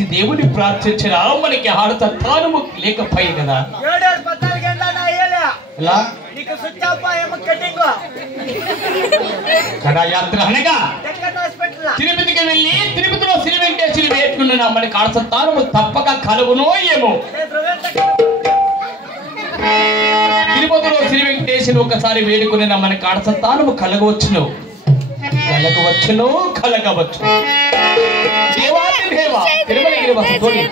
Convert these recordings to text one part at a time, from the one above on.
చేసి దేవుని ప్రార్థించిన మనకి ఆడత తాను లేకపోయి కదా కడాయాత్ర అనగా తిరుపతికి వెళ్ళి తిరుపతిలో శ్రీ వెంకటేశ్వరి వేసుకున్న మనకి ఆడత తాను తప్పక కలుగునో ఏమో. తిరుపతిలో శ్రీ వెంకటేశ్వరి ఒకసారి వేడుకుని మనకి ఆడత తాను కలగవచ్చును కలగవచ్చు. దేవాది దేవ తిరుమలగిరి వస్తుని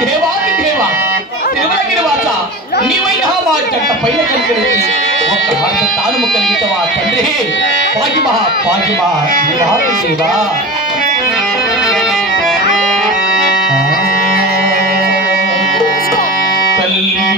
దేవాది దేవ తిరుమలగిరి వాస నీవైనా మా జంట పైన కలిగి ఒక్క ఆడత తాను కలిగితవా తండ్రి. పాగిమా పాగిమా దేవా తల్లి